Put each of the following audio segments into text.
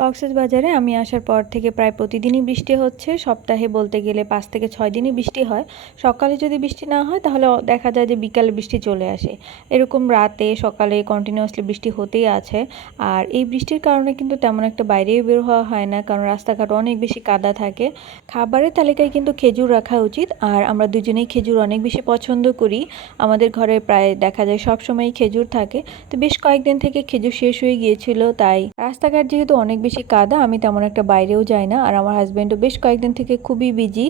কক্সবাজারে আমি আসার পর থেকে প্রায় প্রতিদিনই বৃষ্টি হচ্ছে। সপ্তাহে বলতে গেলে ৫ থেকে ৬ দিনই বৃষ্টি হয়। সকালে যদি বৃষ্টি না হয় তাহলে দেখা যায় যে বিকালে বৃষ্টি চলে আসে। এরকম রাতে সকালে কন্টিনিউয়াসলি বৃষ্টি হতেই আছে। আর এই বৃষ্টির কারণে কিন্তু তেমন একটা বাইরেও বের হওয়া হয় না, কারণ রাস্তাঘাট অনেক বেশি কাদা থাকে। খাবারের তালিকায় কিন্তু খেজুর রাখা উচিত, আর আমরা দুজনেই খেজুর অনেক বেশি পছন্দ করি। আমাদের ঘরে প্রায় দেখা যায় সবসময়ই খেজুর থাকে। তো বেশ কয়েকদিন থেকে খেজুর শেষ হয়ে গিয়েছিল, তাই রাস্তাঘাট যেহেতু অনেক বেশি কাদা, আমি তেমন একটা বাইরেও যাই না। আর আমার হাজব্যান্ডও বেশ কয়েকদিন থেকে খুবই বিজি,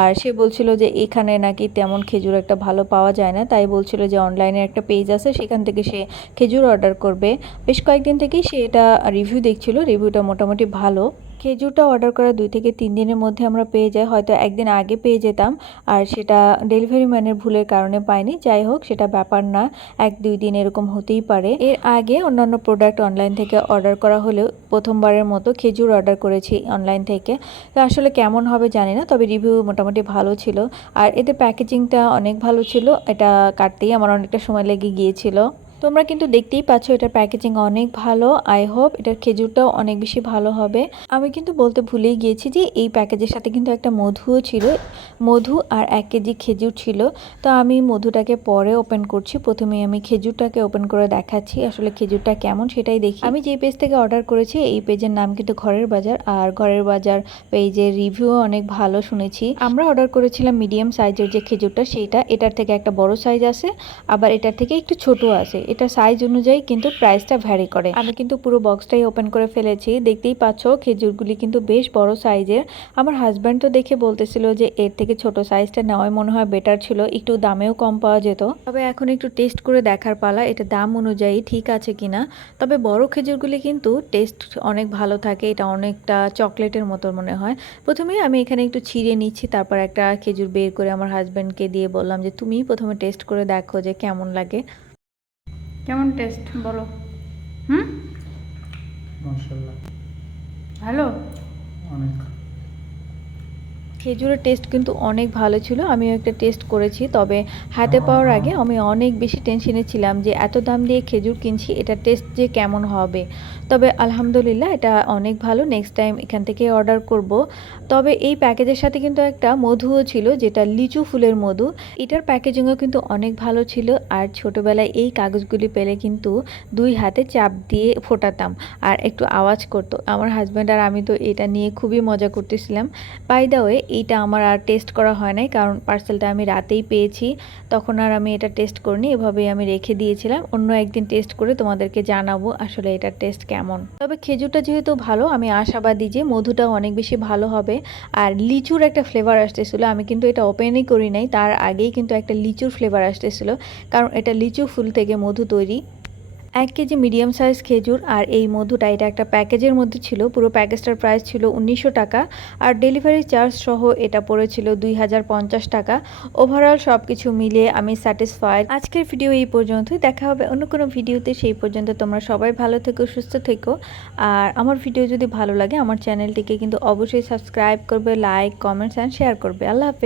আর সে বলছিল যে এখানে নাকি তেমন খেজুর একটা ভালো পাওয়া যায় না, তাই বলছিল যে অনলাইনে একটা পেজ আছে সেখান থেকে সে খেজুর অর্ডার করবে। বেশ কয়েকদিন থেকেই সে এটা রিভিউ দেখছিল, রিভিউটা মোটামুটি ভালো। খেজুরটা অর্ডার করা 2 থেকে 3 দিনের মধ্যে আমরা পেয়ে যাই, হয়তো একদিন আগে পেয়ে যেতাম, আর সেটা ডেলিভারি ম্যানের ভুলের কারণে পাইনি। যাই হোক, সেটা ব্যাপার না, 1-2 দিন এরকম হতেই পারে। এর আগে অন্যান্য প্রোডাক্ট অনলাইন থেকে অর্ডার করা হলেও প্রথমবারের মতো খেজুর অর্ডার করেছি অনলাইন থেকে। তো আসলে কেমন হবে জানি না, তবে রিভিউ মোটামুটি ভালো ছিল। আর এদের প্যাকেজিংটা অনেক ভালো ছিল, এটা কাটতেই আমার অনেকটা সময় লেগে গিয়েছিল। তোমরা কিন্তু দেখতেই পাচ্ছ এটার প্যাকেজিং অনেক ভালো। আই হোপ এটার খেজুরটাও অনেক বেশি ভালো হবে। আমি কিন্তু বলতে ভুলেই গিয়েছি যে এই প্যাকেজের সাথে কিন্তু একটা মধুও ছিল, মধু আর 1 কেজি খেজুর ছিল। তো আমি মধুটাকে পরে ওপেন করছি, প্রথমে আমি খেজুরটাকে ওপেন করে দেখাচ্ছি আসলে খেজুরটা কেমন সেটাই দেখি। আমি যে পেজ থেকে অর্ডার করেছি এই পেজের নাম কিন্তু ঘরের বাজার, আর ঘরের বাজার পেজের রিভিউ অনেক ভালো শুনেছি। আমরা অর্ডার করেছিলাম মিডিয়াম সাইজের যে খেজুরটা, সেইটা এটার থেকে একটা বড় সাইজ আছে, আবার এটার থেকে একটু ছোট আছে। এটা সাইজ অনুযায়ী কিন্তু প্রাইসটা ভ্যারি করে। আমি কিন্তু পুরো বক্সটাই ওপেন করে ফেলেছি, দেখতেই পাচ্ছ খেজুরগুলি কিন্তু বেশ বড় সাইজের। আমার হাজব্যান্ড তো দেখে বলতেছিল যে এর থেকে ছোট সাইজটা নেওয়াই মনে হয় বেটার ছিল, একটু দামেও কম পাওয়া যেত। তবে এখন একটু টেস্ট করে দেখার পালা, এটা দাম অনুযায়ী ঠিক আছে কিনা। তবে বড় খেজুরগুলি কিন্তু টেস্ট অনেক ভালো থাকে, এটা অনেকটা চকলেটের মতো মনে হয়। প্রথমে আমি এখানে একটু ছিঁড়ে নিচ্ছি, তারপর একটা খেজুর বের করে আমার হাজব্যান্ডকে দিয়ে বললাম যে তুমিই প্রথমে টেস্ট করে দেখো যে কেমন লাগে। কেমন টেস্ট বলো? মাশাআল্লাহ, ভালো। অনেক। খেজুরের টেস্ট কিন্তু অনেক ভালো ছিল, আমিও একটা টেস্ট করেছি। তবে হাতে পাওয়ার আগে আমি অনেক বেশি টেনশনে ছিলাম যে এত দাম দিয়ে খেজুর কিনছি, এটা টেস্ট যে কেমন হবে। তবে আলহামদুলিল্লাহ এটা অনেক ভালো, নেক্সট টাইম এখান থেকে অর্ডার করব। তবে এই প্যাকেজের সাথে কিন্তু একটা মধুও ছিল, যেটা লিচু ফুলের মধু। এটার প্যাকেজিংও কিন্তু অনেক ভালো ছিল। আর ছোটোবেলায় এই কাগজগুলি পেলে কিন্তু 2 হাতে চাপ দিয়ে ফোটাতাম, আর একটু আওয়াজ করতো। আমার হাজব্যান্ড আর আমি তো এটা নিয়ে খুবই মজা করতেছিলাম। বাই দ্য ওয়ে, এইটা আমার আর টেস্ট করা হয় নাই, কারণ পার্সেলটা আমি রাতেই পেয়েছি, তখন আর আমি এটা টেস্ট করিনি, এভাবেই আমি রেখে দিয়েছিলাম। অন্য একদিন টেস্ট করে তোমাদেরকে জানাবো আসলে এটার টেস্ট কেমন। তবে খেজুরটা যেহেতু ভালো, আমি আশাবাদী যে মধুটাও অনেক বেশি ভালো হবে। আর লিচুর একটা ফ্লেভার আসতেছিল, আমি কিন্তু এটা ওপেনই করি নাই, তার আগেই কিন্তু একটা লিচুর ফ্লেভার আসতেছিল, কারণ এটা লিচু ফুল থেকে মধু তৈরি। 1 কেজি মিডিয়াম সাইজ খেজুর আর এই মধুটা, এটা একটা প্যাকেজের মধ্যে ছিল। পুরো প্যাকেজটার প্রাইস ছিল 1900 টাকা, আর ডেলিভারি চার্জ সহ এটা পড়েছিল 2050 টাকা। ওভারঅল সব কিছু মিলিয়ে আমি স্যাটিসফাইড। আজকের ভিডিও এই পর্যন্তই, দেখা হবে অন্য কোনো ভিডিওতে। সেই পর্যন্ত তোমরা সবাই ভালো থেকো, সুস্থ থেকো। আর আমার ভিডিও যদি ভালো লাগে আমার চ্যানেলটিকে কিন্তু অবশ্যই সাবস্ক্রাইব করবে, লাইক, কমেন্টস অ্যান্ড শেয়ার করবে। আল্লাহ হাফেজ।